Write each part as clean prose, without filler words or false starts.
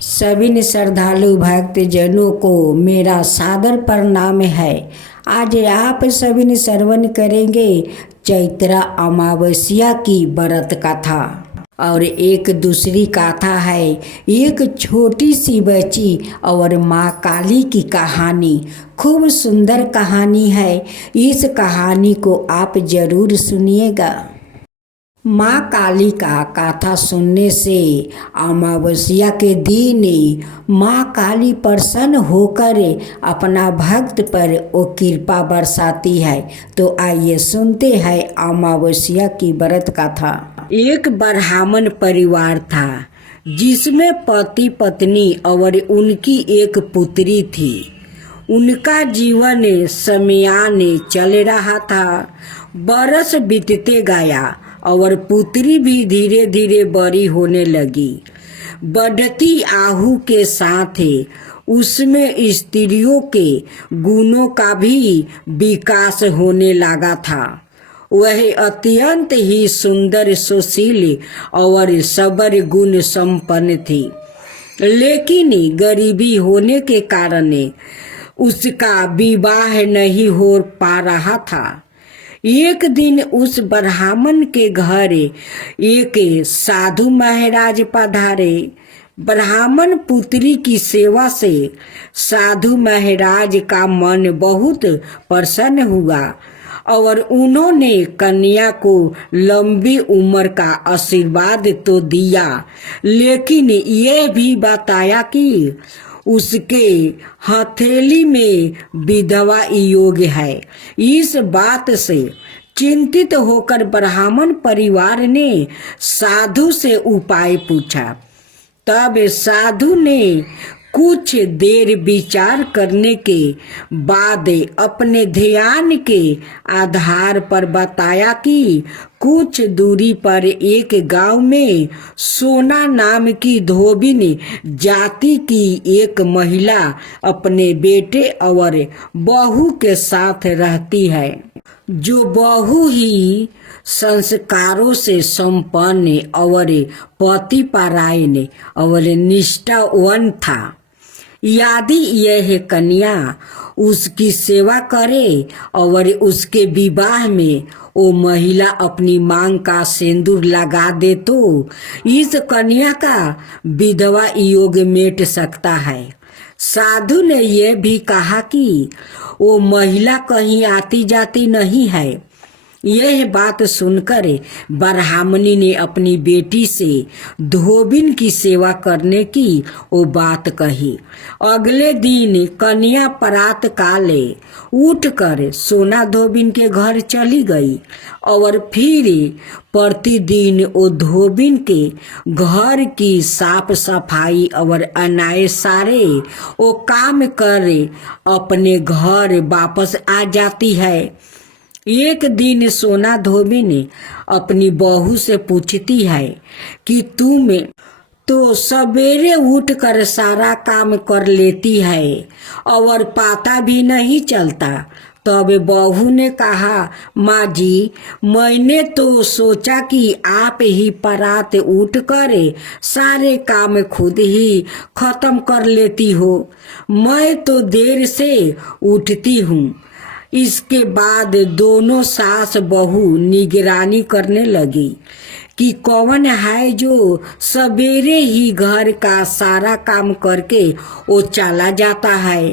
सभी श्रद्धालु भक्तजनों को मेरा सादर प्रणाम है। आज आप सभी श्रवण करेंगे चैत्र अमावस्या की व्रत कथा। और एक दूसरी कथा है, एक छोटी सी बच्ची और माँ काली की कहानी। खूब सुंदर कहानी है, इस कहानी को आप जरूर सुनिएगा। माँ काली का कथा सुनने से अमावस्या के दिन माँ काली प्रसन्न होकर अपना भक्त पर वो कृपा बरसाती है। तो आइए सुनते हैं अमावस्या की व्रत कथा। एक ब्राह्मण परिवार था जिसमें पति पत्नी और उनकी एक पुत्री थी। उनका जीवन समयाने चल रहा था। बरस बीतते गया और पुत्री भी धीरे धीरे बड़ी होने लगी। बढ़ती आयु के साथ उसमें स्त्रियों के गुणों का भी विकास होने लगा था। वह अत्यंत ही सुंदर, सुशील और सबर गुण संपन्न थी, लेकिन गरीबी होने के कारण उसका विवाह नहीं हो पा रहा था। एक दिन उस ब्राह्मण के घर एक साधु महाराज पधारे। ब्राह्मण पुत्री की सेवा से साधु महाराज का मन बहुत प्रसन्न हुआ और उन्होंने कन्या को लंबी उम्र का आशीर्वाद तो दिया, लेकिन ये भी बताया कि उसके हथेली में विधवा योग है। इस बात से चिंतित होकर ब्राह्मण परिवार ने साधु से उपाय पूछा। तब साधु ने कुछ देर विचार करने के बाद अपने ध्यान के आधार पर बताया कि कुछ दूरी पर एक गांव में सोना नाम की धोबिन जाति की एक महिला अपने बेटे और बहू के साथ रहती है, जो बहू ही संस्कारों से संपन्न और पतिपरायण और निष्ठावान था। यदि यह कन्या उसकी सेवा करे और उसके विवाह में वो महिला अपनी मांग का सिंदूर लगा दे तो इस कन्या का विधवा योग मिट सकता है। साधु ने यह भी कहा कि वो महिला कहीं आती जाती नहीं है। यह बात सुनकर ब्राह्मणी ने अपनी बेटी से धोबिन की सेवा करने की वो बात कही। अगले दिन कन्या प्रात काले उठकर सोना धोबिन के घर चली गई और फिर प्रतिदिन वो धोबिन के घर की साफ सफाई और अनाय सारे वो काम कर अपने घर वापस आ जाती है। एक दिन सोना धोबिन अपनी बहू से पूछती है कि तुम तो सवेरे उठकर सारा काम कर लेती है और पता भी नहीं चलता। तब बहू ने कहा, माँ जी, मैंने तो सोचा कि आप ही परात उठकर सारे काम खुद ही खत्म कर लेती हो। मैं तो देर से उठती हूँ। इसके बाद दोनों सास बहू निगरानी करने लगी कि कौन है जो सवेरे ही घर का सारा काम करके वो चला जाता है।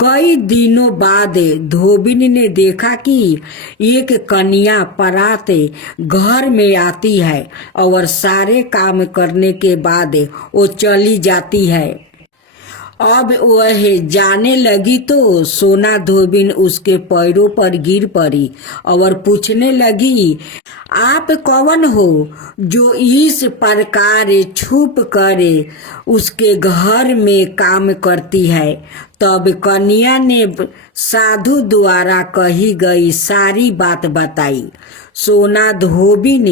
कई दिनों बाद धोबिन ने देखा कि एक कन्या परात घर में आती है और सारे काम करने के बाद वो चली जाती है। अब वह जाने लगी तो सोना धोबिन उसके पैरों पर गिर पड़ी और पूछने लगी, आप कौन हो जो इस प्रकार छुप कर उसके घर में काम करती है। तब कन्या ने साधु द्वारा कही गई सारी बात बताई। सोना धोबिन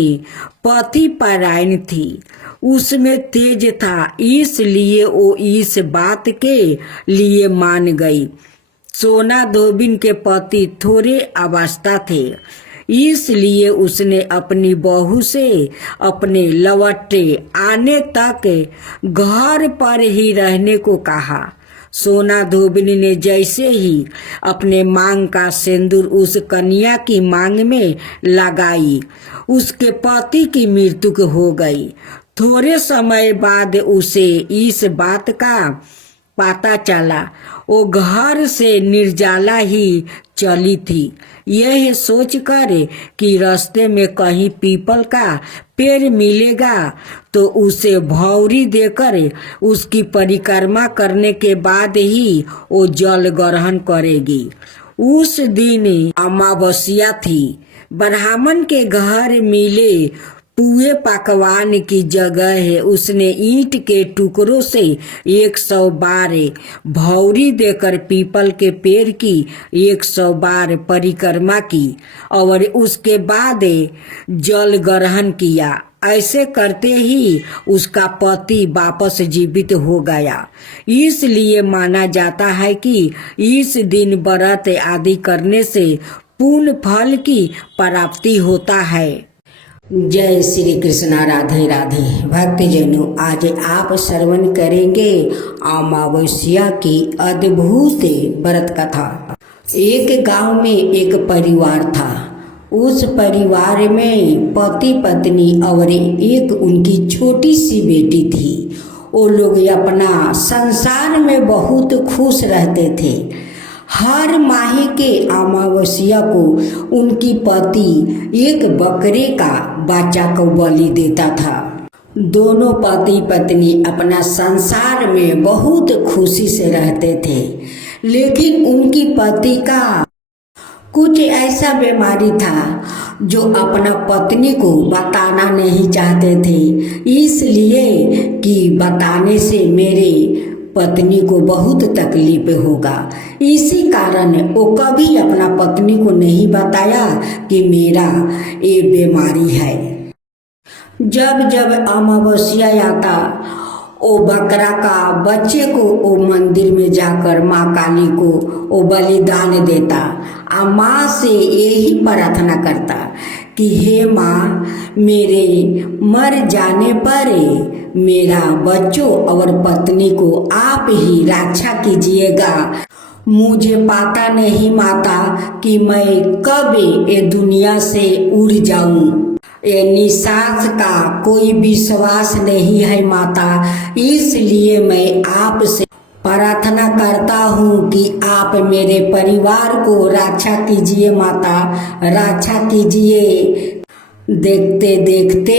पति परायण थी, उसमें तेज था, इसलिए वो इस बात के लिए मान गई। सोना धोबिन के पति थोड़े अवस्था थे, इसलिए उसने अपनी बहू से अपने लौटे आने तक घर पर ही रहने को कहा। सोना धोबिनी ने जैसे ही अपने मांग का सिंदूर उस कन्या की मांग में लगाई, उसके पति की मृत्यु हो गई। थोड़े समय बाद उसे इस बात का पता चला। वो घर से निर्जला ही चली थी, यह सोचकर कि रास्ते में कहीं पीपल का पेड़ मिलेगा तो उसे भौरी देकर उसकी परिक्रमा करने के बाद ही वो जल ग्रहण करेगी। उस दिन अमावस्या थी। ब्राह्मण के घर मिले पुए पकवान की जगह उसने ईंट के टुकड़ों से 100 बार भौरी देकर पीपल के पेड़ की 100 बार परिक्रमा की और उसके बाद जल ग्रहण किया। ऐसे करते ही उसका पति वापस जीवित हो गया। इसलिए माना जाता है कि इस दिन व्रत आदि करने से पूर्ण फल की प्राप्ति होता है। जय श्री कृष्णा। राधे राधे। भक्तजनों, आज आप श्रवण करेंगे अमावस्या की अद्भुत व्रत कथा। एक गांव में एक परिवार था। उस परिवार में पति पत्नी और एक उनकी छोटी सी बेटी थी। वो लोग अपना संसार में बहुत खुश रहते थे। हर माह के अमावस्या को उनकी पति एक बकरे का बच्चा को बलि देता था। दोनों पति पत्नी अपना संसार में बहुत खुशी से रहते थे, लेकिन उनकी पति का कुछ ऐसा बीमारी था जो अपना पत्नी को बताना नहीं चाहते थे, इसलिए कि बताने से मेरे पत्नी को बहुत तकलीफ होगा। इसी कारण वो कभी अपना पत्नी को नहीं बताया कि मेरा ये बीमारी है। जब जब अमावस्या आता, वो बकरा का बच्चे को वो मंदिर में जाकर माँ काली को वो बलिदान देता और माँ से यही प्रार्थना करता कि हे माँ, मेरे मर जाने पर मेरा बच्चों और पत्नी को आप ही रक्षा कीजिएगा। मुझे पता नहीं माता कि मैं कब ये दुनिया से उड़ जाऊं। ये निश्वास का कोई विश्वास नहीं है माता, इसलिए मैं आपसे प्रार्थना करता हूँ कि आप मेरे परिवार को रक्षा कीजिए माता, रक्षा कीजिए। देखते देखते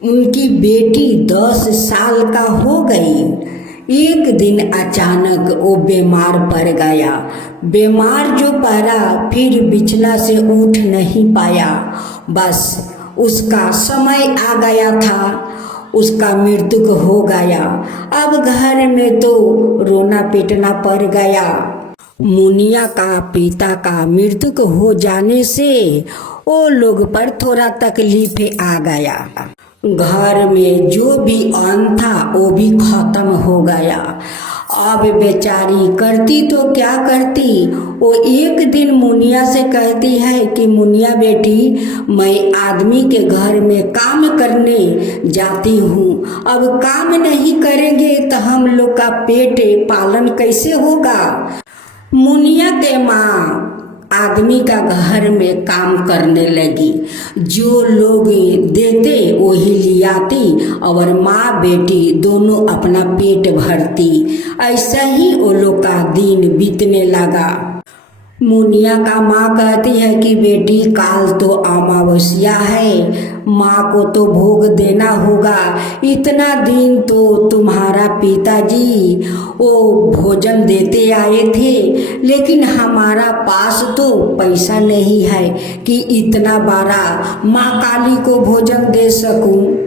उनकी बेटी 10 साल का हो गई। एक दिन अचानक वो बीमार पड़ गया। बीमार जो पड़ा फिर बिछला से उठ नहीं पाया। बस उसका समय आ गया था, उसका मृत्यु हो गया। अब घर में तो रोना पीटना पड़ गया। मुनिया का पिता का मृत्यु हो जाने से वो लोग पर थोड़ा तकलीफ आ गया। घर में जो भी अन्न था वो भी खत्म हो गया। अब बेचारी करती तो क्या करती। वो एक दिन मुनिया से कहती है कि मुनिया बेटी, मैं आदमी के घर में काम करने जाती हूँ। अब काम नहीं करेंगे तो हम लोग का पेट पालन कैसे होगा। मुनिया के माँ आदमी का घर में काम करने लगी। जो लोग देते वही लियाती और माँ बेटी दोनों अपना पेट भरती। ऐसा ही वो लोग का दिन बीतने लगा। मुनिया का माँ कहती है कि बेटी, काल तो अमावस्या है, माँ को तो भोग देना होगा। इतना दिन तो तुम्हारा पिताजी वो भोजन देते आए थे, लेकिन हमारा पास तो पैसा नहीं है कि इतना बड़ा माँ काली को भोजन दे सकूं।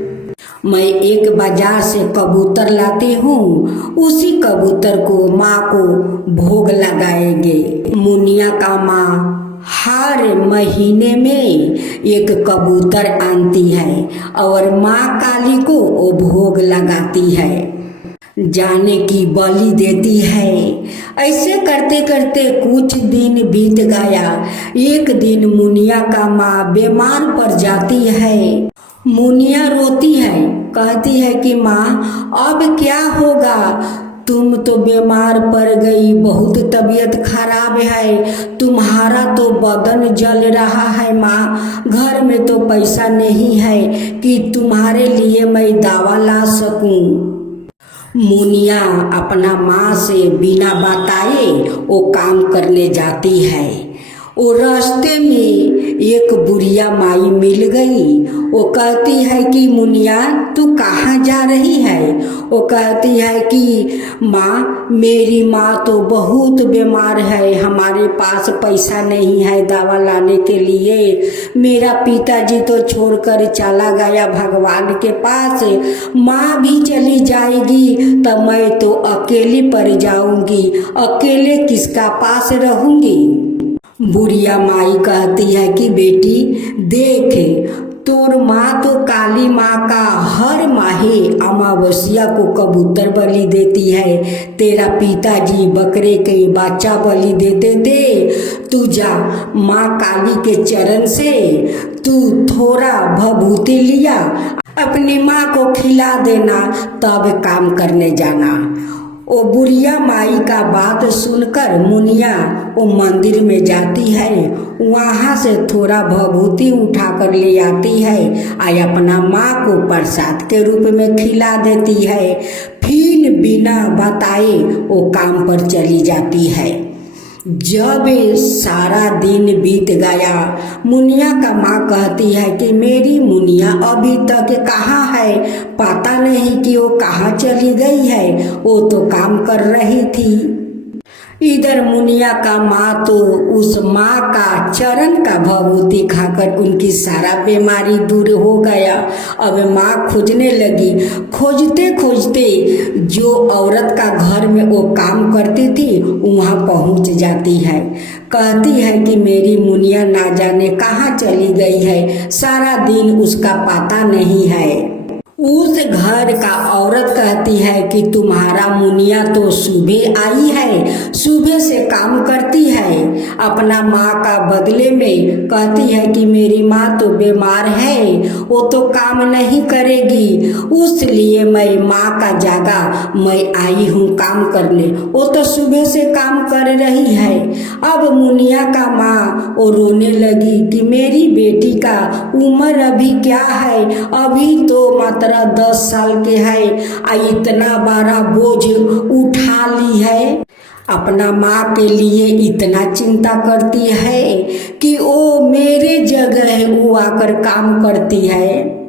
मैं एक बाजार से कबूतर लाती हूँ, उसी कबूतर को माँ को भोग लगाएंगे। मुनिया का माँ हर महीने में एक कबूतर आनती है और माँ काली को वो भोग लगाती है। जाने की बलि देती है। ऐसे करते करते कुछ दिन बीत गया। एक दिन मुनिया का माँ बीमार पड़ जाती है। मुनिया रोती है, कहती है कि माँ अब क्या होगा, तुम तो बीमार पड़ गई, बहुत तबीयत खराब है, तुम्हारा तो बदन जल रहा है माँ, घर में तो पैसा नहीं है कि तुम्हारे लिए मैं दवा ला सकूं। मुनिया अपना माँ से बिना बताए वो काम करने जाती है। वो रास्ते में एक बुढ़िया माई मिल गई। वो कहती है कि मुनिया तू कहाँ जा रही है। वो कहती है कि माँ मेरी माँ तो बहुत बीमार है, हमारे पास पैसा नहीं है दवा लाने के लिए, मेरा पिताजी तो छोड़कर चला गया भगवान के पास, माँ भी चली जाएगी तो मैं तो अकेली पड़ जाऊंगी, अकेले किसका पास रहूंगी। बुढ़िया माई कहती है कि बेटी देख, तोर माँ तो काली माँ का हर माहे अमावस्या को कबूतर बलि देती है, तेरा पिताजी बकरे के बच्चा बलि देते थे। तू जा माँ काली के चरण से तू थोड़ा भभूति लिया, अपनी माँ को खिला देना, तब काम करने जाना। वो बुढ़िया माई का बात सुनकर मुनिया वो मंदिर में जाती है, वहाँ से थोड़ा भभूति उठा कर ले आती है और अपना माँ को प्रसाद के रूप में खिला देती है। फिर बिना बताए वो काम पर चली जाती है। जब सारा दिन बीत गया, मुनिया का माँ कहती है कि मेरी मुनिया अभी तक कहाँ है, पता नहीं कि वो कहाँ चली गई है, वो तो काम कर रही थी। इधर मुनिया का माँ तो उस माँ का चरण का भभूति खाकर उनकी सारा बीमारी दूर हो गया। अब माँ खोजने लगी, खोजते खोजते जो औरत का घर में वो काम करती थी वहाँ पहुँच जाती है। कहती है कि मेरी मुनिया ना जाने कहाँ चली गई है, सारा दिन उसका पता नहीं है। उस घर का औरत कहती है कि तुम्हारा मुनिया तो सुबह आई है, सुबह से काम करती है, अपना माँ का बदले में कहती है कि मेरी माँ तो बीमार है, वो तो काम नहीं करेगी, इसलिए मैं माँ का जगह मैं आई हूँ काम करने, वो तो सुबह से काम कर रही है। अब मुनिया का माँ वो रोने लगी कि मेरी बेटी का उम्र अभी क्या है, अभी तो मात्र 10 साल के है, इतना बड़ा बोझ उठा ली है, अपना माँ के लिए इतना चिंता करती है कि वो मेरे जगह वो आकर काम करती है।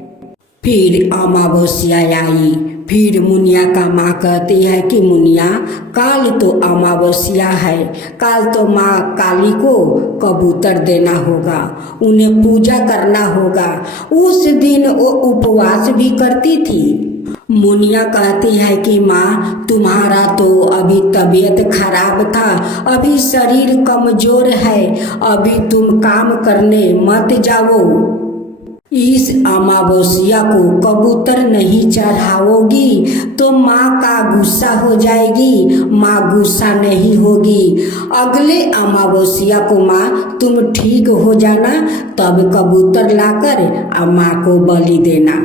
फिर अमावस्या आई। फिर मुनिया का माँ कहती है कि मुनिया काल तो अमावस्या है, काल तो माँ काली को कबूतर देना होगा, उन्हें पूजा करना होगा। उस दिन वो उपवास भी करती थी। मुनिया कहती है कि माँ तुम्हारा तो अभी तबीयत खराब था, अभी शरीर कमजोर है, अभी तुम काम करने मत जाओ, इस अमावस्या को कबूतर नहीं चढ़ाओगी तो माँ का गुस्सा हो जाएगी, माँ गुस्सा नहीं होगी। अगले अमावस्या को माँ तुम ठीक हो जाना, तब कबूतर लाकर माँ को बलि देना।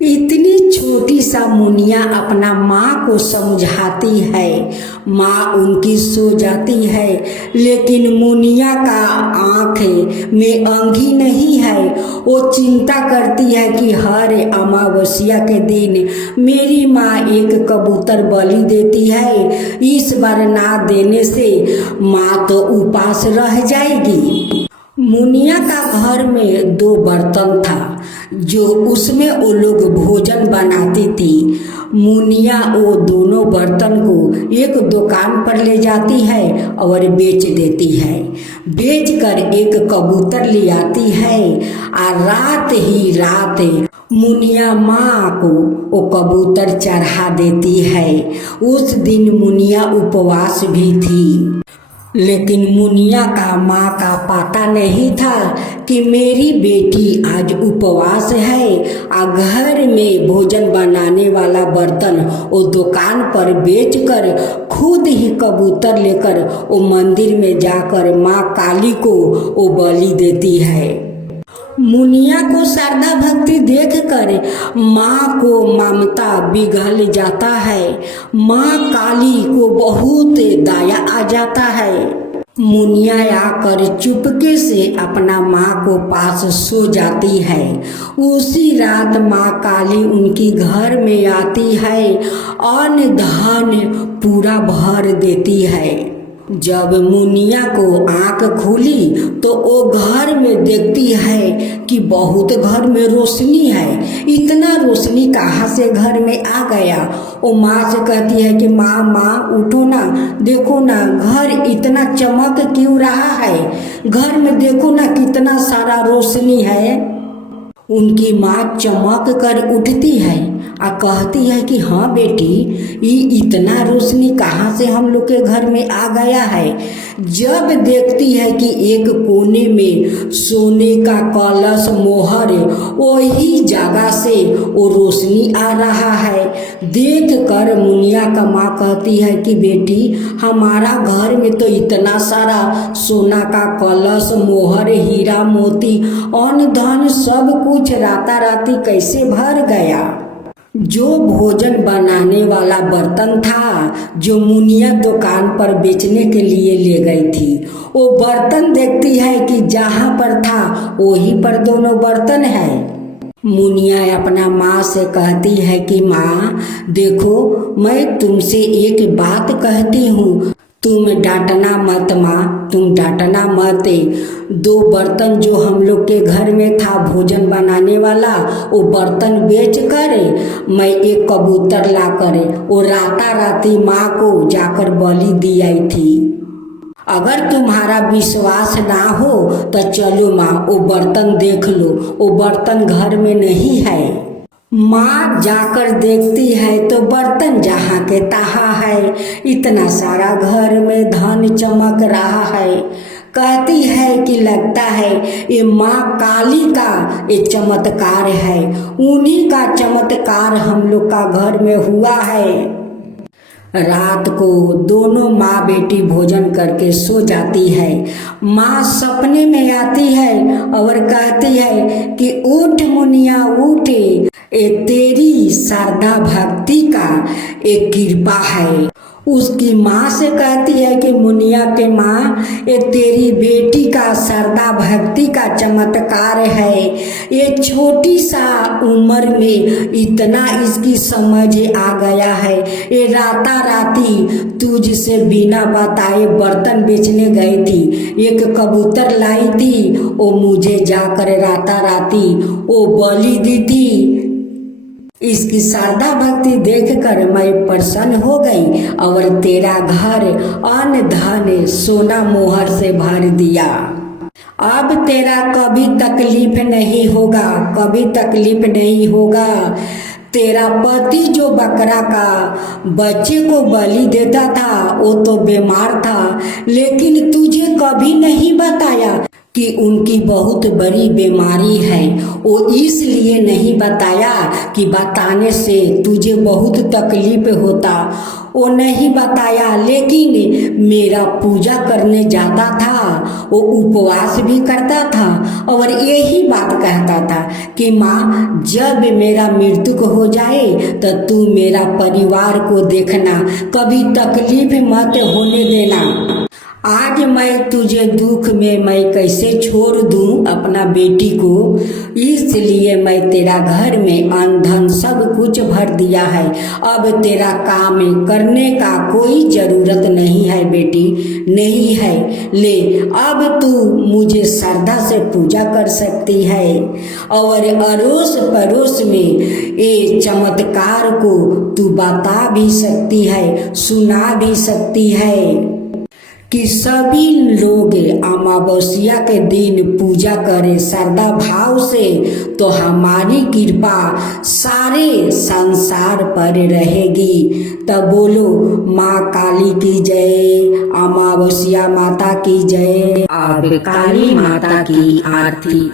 इतनी छोटी सा मुनिया अपना माँ को समझाती है, माँ उनकी सो जाती है, लेकिन मुनिया का आँख में आंधी नहीं है। वो चिंता करती है कि हर अमावस्या के दिन मेरी माँ एक कबूतर बलि देती है, इस बार ना देने से माँ तो उपास रह जाएगी। मुनिया का घर में 2 बर्तन था जो उसमें वो लोग भोजन बनाती थी। मुनिया वो दोनों बर्तन को एक दुकान पर ले जाती है और बेच देती है। बेचकर एक कबूतर ले आती है और रात ही रात मुनिया माँ को वो कबूतर चढ़ा देती है। उस दिन मुनिया उपवास भी थी। लेकिन मुनिया का माँ का पता नहीं था कि मेरी बेटी आज उपवास है और घर में भोजन बनाने वाला बर्तन वो दुकान पर बेचकर खुद ही कबूतर लेकर वो मंदिर में जाकर माँ काली को वो बलि देती है। मुनिया को श्रद्धा भक्ति देखकर माँ को ममता पिघल जाता है। माँ काली को बहुत दया आ जाता है। मुनिया आकर चुपके से अपना माँ को पास सो जाती है। उसी रात माँ काली उनकी घर में आती है, अन्न धन पूरा भर देती है। जब मुनिया को आँख खुली तो वो घर में देखती है कि बहुत घर में रोशनी है। इतना रोशनी कहाँ से घर में आ गया। वो माँ से कहती है कि माँ उठो ना, देखो ना घर इतना चमक क्यों रहा है, घर में देखो ना कितना सारा रोशनी है। उनकी माँ चमक कर उठती है और कहती है कि हाँ बेटी, ये इतना रोशनी कहाँ से हम लोग के घर में आ गया है। जब देखती है कि एक कोने में सोने का कलश मोहर वही जगह से वो रोशनी आ रहा है। देख कर मुनिया का माँ कहती है कि बेटी, हमारा घर में तो इतना सारा सोना का कलश मोहर हीरा मोती अन्न धन सब कुछ राताराती कैसे भर गया। जो भोजन बनाने वाला बर्तन था जो मुनिया दुकान पर बेचने के लिए ले गई थी, वो बर्तन देखती है कि जहाँ पर था वहीं पर दोनों बर्तन है। मुनिया अपना माँ से कहती है कि माँ देखो, मैं तुमसे एक बात कहती हूँ, तुम डांटना मत माँ, तुम डांटना मत। दो बर्तन जो हम लोग के घर में था भोजन बनाने वाला, वो बर्तन बेच कर मैं एक कबूतर ला कर वो राताराती माँ को जाकर बलि दी आई थी। अगर तुम्हारा विश्वास ना हो तो चलो माँ, वो बर्तन देख लो, वो बर्तन घर में नहीं है। माँ जाकर देखती है तो बर्तन जहाँ के तहाँ है। इतना सारा घर में धन चमक रहा है। कहती है कि लगता है ये माँ काली का ये चमत्कार है, उन्हीं का चमत्कार हम लोग का घर में हुआ है। रात को दोनों माँ बेटी भोजन करके सो जाती है। माँ सपने में आती है और कहती है कि उठ मुनिया उठ, ये तेरी श्रद्धा भक्ति का एक कृपा है। उसकी माँ से कहती है कि मुनिया के माँ, ये तेरी बेटी का श्रद्धा भक्ति का चमत्कार है। ये छोटी सा उम्र में इतना इसकी समझ आ गया है। ये राताराती तुझसे बिना बताए बर्तन बेचने गई थी, एक कबूतर लाई थी, वो मुझे जाकर राताराती वो बलि दी थी। इसकी श्रद्धा भक्ति देखकर मैं प्रसन्न हो गई और तेरा घर अन्न धन सोना मोहर से भर दिया। अब तेरा कभी तकलीफ नहीं होगा, कभी तकलीफ नहीं होगा। तेरा पति जो बकरा का बच्चे को बलि देता था वो तो बीमार था, लेकिन तुझे कभी नहीं बताया कि उनकी बहुत बड़ी बीमारी है। वो इसलिए नहीं बताया कि बताने से तुझे बहुत तकलीफ होता, वो नहीं बताया। लेकिन मेरा पूजा करने जाता था, वो उपवास भी करता था और यही बात कहता था कि माँ, जब मेरा मृत्यु हो जाए तो तू मेरा परिवार को देखना, कभी तकलीफ मत होने देना। आज मैं तुझे दुख में मैं कैसे छोड़ दूं अपना बेटी को, इसलिए मैं तेरा घर में अन्न धन सब कुछ भर दिया है। अब तेरा काम करने का कोई ज़रूरत नहीं है बेटी, नहीं है। ले, अब तू मुझे श्रद्धा से पूजा कर सकती है और अड़ोस पड़ोस में ये चमत्कार को तू बता भी सकती है, सुना भी सकती है। कि सभी लोग अमावस्या के दिन पूजा करें श्रद्धा भाव से, तो हमारी कृपा सारे संसार पर रहेगी। तब बोलो माँ काली की जय, अमावस्या माता की जय। अब काली माता की आरती।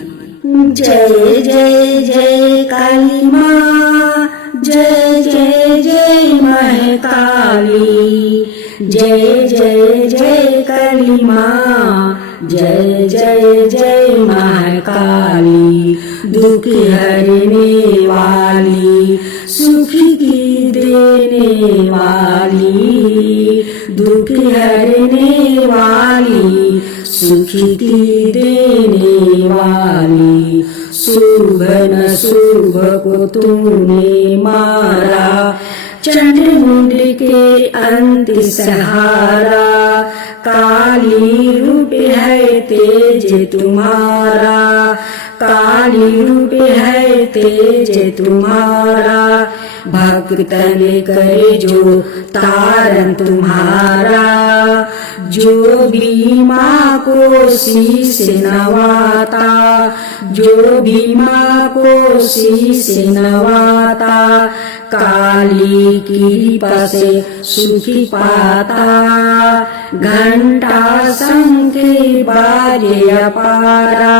जय जय जय काली माँ, जय जय जय महाकाली, जय जय जय काली माँ, जय जय जय महाकाली। दुख हरने वाली, सुख की देने वाली, दुख हरने वाली, सुख की देने वाली। शुभ न शुभ को तूने मारा, चंद्रमुंड के अंत सहारा। काली रूप है तेज तुम्हारा, काली रूप है तेज तुम्हारा। भक्तन करे जो तारन तुम्हारा, जो भी माँ को शीश नवाता, जो भी माँ को शीश नवाता। काली कृपा से सुखी पाता, घंटा शंख बाजे अपारा।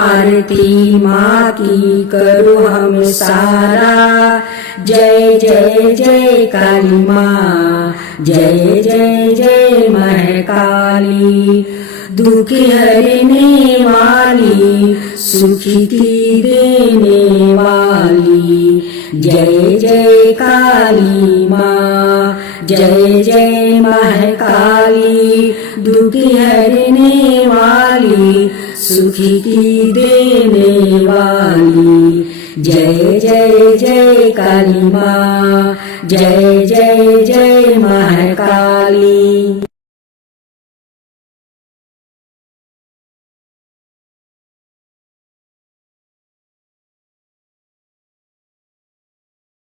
आरती माँ की करो हम सारा, जय जय जय काली माँ, जय जय जय महाकाली। दुख हरने वाली, सुखी की देने वाली, जय जय काली माँ, जय जय महाकाली। दुख हरने वाली, सुखी की देने वाली, जय जय जय काली माँ, जय जय जय